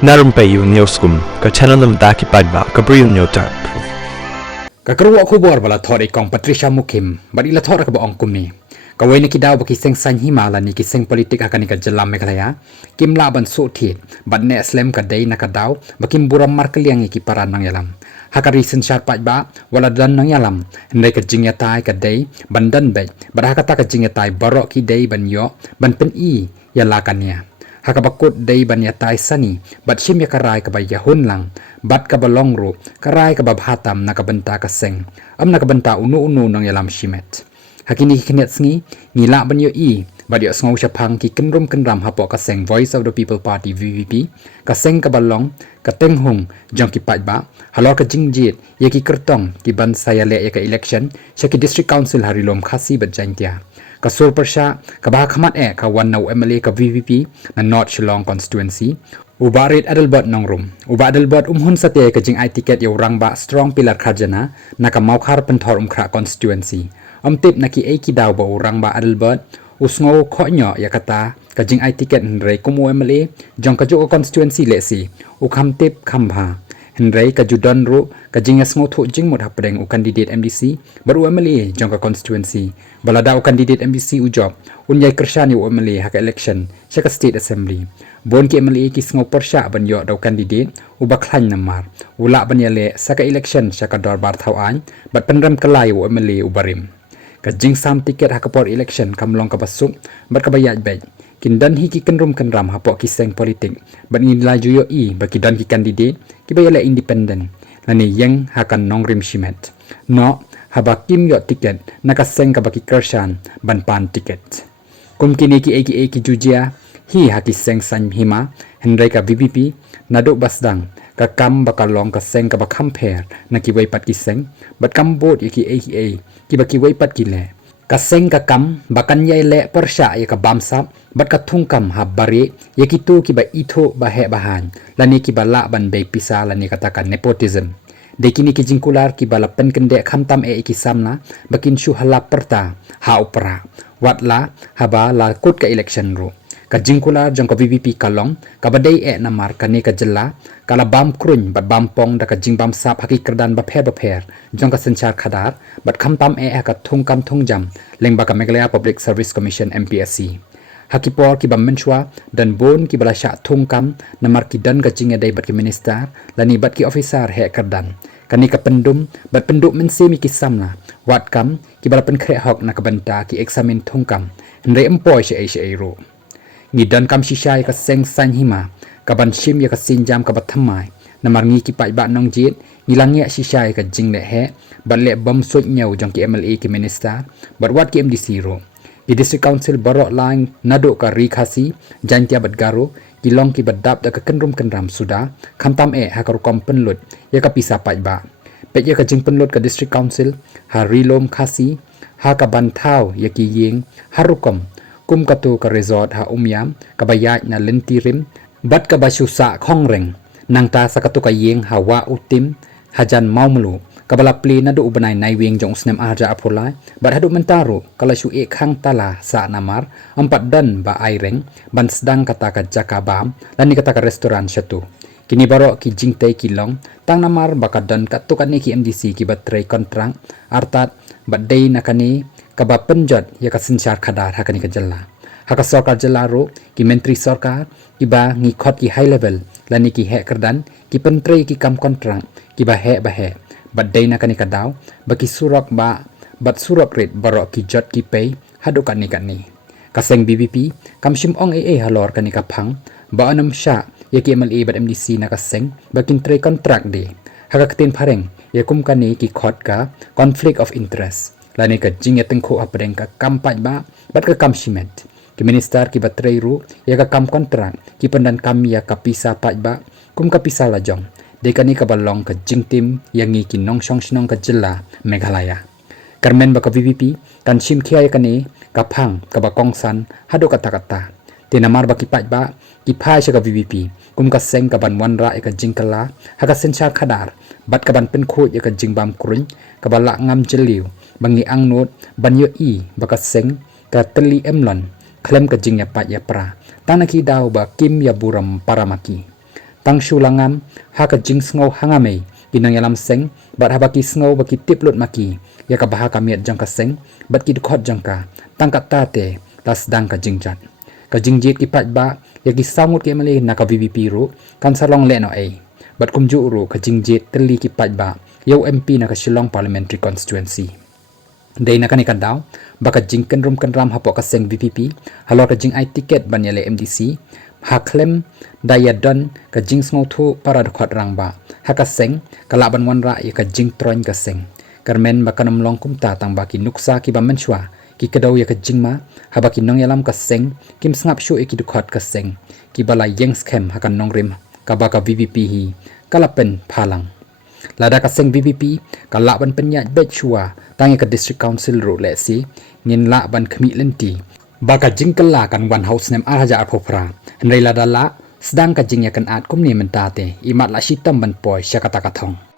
Na Rympei U ka channel nabynta ki paidbah ka Bri U Hynñiewtrep. Kakeruak kubor bala thor ikong Patricia Mukim, badila thor ka baong kumni. Kawai ni kidaw baki seng san himala ni kiseng politik akan ka jelam Meghalaya, kim laban suthi, bad ne slem ka day na kadaw, bakim buram markeliang iki paran nang yalam. Hakari synshar paidbah wala dan nang yalam, hendai ka jingiatai ka day, bandan beit, badakata ka jingiatai baroh ki day ban yo, ban pen i yalakannya. Hakabakut day ban yatai sani, bat shim ya karai ka bayahun lang, bat ka balongru, karai ka babhatam na kabenta ka seng, am na kabenta unu-unu nang yalam shimet. Hakini kikinet sngi, ngila ban yo i, bat yo sngaw syapang ki kenram hapok ka seng Voice of the People Party VPP, ka seng ka balong, ka tenghung, jong ki paidbah, halor ka jingjit, ya ki kyrteng, ki ban saya le ya ka election, sya ki district council harilom Khasi bat jaintia. Kasur persya kabah khamat ka wanau MLA ka VPP na North Shillong constituency ubarit adelbot nongrim uba adelbot umhun satya ka jingiai tiket yo rangba strong pillar kharjana na ka maukhar penthor umkhra constituency amtip na ki ki daw ba rangba adelbot usngo khonyo ya kata ka jingiai tiket nrei kumu MLA jong ka jo constituency lesi ukhamtip khambha Hendrai ka judan ru ka jingas ngotu jingmut hapdeng u candidate MDC baru MLA jong ka constituency balada u candidate MDC u job unyai Kyrshan u MLA hak election sya ka state assembly bon ki MLA ki sngo persya ban yo daw candidate u bakhlan namar ula ban yale sa ka election sya ka dorbar thawan bat penram kalai u MLA u barim ka jing sam tiket hakapor election kamlong ka basuk bat ka bayat beit kindan hi ki kenram hapok ki seng politik ban ni laju yo i baki dan ki candidate ki bayala independent lani yang hakan nongrim shimet no habakim yo tiket nakaseng ka baki Kyrshan ban pan tiket kum kini ki jujia hi haki seng san hima hendrai ka VPP naduk basdang ka kam bakalong ka seng ka bakham pher na ki waipat ki seng bat kam bot ki ki baki waipat ki le kaseng ka kam bakan yai le persya ya ka bamsap bat ka thungkam ha bare ya kitu ki ba itho bahe bahan lani ki bala ban be pisa lani katakan nepotism dekini ki jingkular ki bala pen kende khamtam ki samna bakin shu hala perta ha upra watla haba la kut ka election ru ka jingkular jong ka VPP kalong ka badai namar kane ka jella kala bam krun bat bampong da ka jingbam sap haki kerdan ba pher jong ka synshar khadar bat khamtam ka thungkam thungjam lengba ka Meghalaya Public Service Commission MPSC hakipor ki bam menchwa dan bon ki bala sya thungkam namar ki dan ka jingiatai bat ki minister lani bat ki officer he kerdan kani ka pendum bat penduk mensemi ki samla watkam ki bala pen khre hok na ka banta ki examine thungkam ndre employ sya ro ngidan kam shishay ka seng san hima kaban shim ya ka sinjam ka bathamai namar ngi ki pai ba nong jit ngilangya shishay ka jingle he batle bam sut nyau jong ki MLA ki minister bat wat ki MDC ro di district council baroh lang nado ka Khasi jantia bat garo kilong ki badap da ka kenram suda khamtam hakar kom penlut ya ka pisa pai ba pet ya ka jing penlut ka district council harilom Khasi ha ka banthau ya ki ying harukom kum katu ka resort ha umyam ka bayat na lentirim bat ka basusa khongreng nangta sakatu ka yeng hawa utim hajan maumlu kabala pli na do ubanay naiwing jong snem arja apulai bat hadu mentaro kala shu khang tala sa namar ampat dan ba aireng ban sedang kata ka jakabam lani kata ka restoran syatu kini baroh ki jingtai kilong tang namar bakadan katukan ki MDC ki batrai kontrak artat badai nakani kaba penjot ya ka synshar khadar hakani ka jalla haka sarkar jalla ro ki menteri sarkar ki ba ngi khot ki high level lani ki he kerdan ki pentri ki kam kontrak ki ba he badai nakani ka daw baki surak ba bat surak red baroh ki jot ki pay hadu kani kaseng BPP kam shim ong halor kani ka phang ba anam sha ya ki MLA bat MDC na kaseng bakin tre kontrak de haka ktin phareng ya kum kani ki khot ka conflict of interest lani ka jingia tengko apdeng ka kampai ba bat ka kam shimet ki minister ki batrei ru ya ka kam kontrak ki pendan kami ya ka pisa pai ba kum ka pisa la jong de kani ka balong ka jingtim yangi ki nongsong snong ka jilla Meghalaya karmen ba ka VPP kan shim khiai kani ka phang ka ba kongsan hado kata tinamar ba ki pai ba ki phai sha ka VPP kum ka seng ka ban wanra ka jingkala ha ka synshar khadar bat ka ban pen kho ya ka jingbam kurun ka bala ngam jeliu bangi angnot banyo i baka seng ka teli emlon klem ka jingya pa ya pra tanaki daw ba kim ya buram paramaki tang shulangam ha ka jing sngo hangame kinang yalam seng bat habaki sngo baki tiplut maki ya ka baha kamiat jang ka seng bat ki dukhot jang ka tang ka tate tas dang ka jingjat ka jingjit ki paidbah ya ki samut ke mali na ka VPP ru kan salong le no ai bat kumju ru ka jingjit teli ki paidbah yo MP na ka Shillong Parliamentary Constituency dei na kanika daw baka jingken rum kan ram hapo ka seng VPP halor ka jing ai ticket banyale MDC ha klem daya don ka jing sngo thu paradoh khot rangba ha ka seng kalaban wan ra ya ka jing troin ka seng karmen bakanam long kumta tang baki nuksa ki ba menchwa ki kedau ya ka jingma ha baki nong yalam ka seng kim sngap shu ki dukhot ka seng ki bala yeng skhem ha kan nongrim ka baka VPP hi kalapen phalang lada ka seng VPP kalaban penyat bet chua tang ka district council ro le si ngin la ban khmi lenti baka jingkala kan one house nem arhaja arphopra nrei lada la sedang ka jing ya kan at kumni mentate imat la shitam ban poi syakata kathong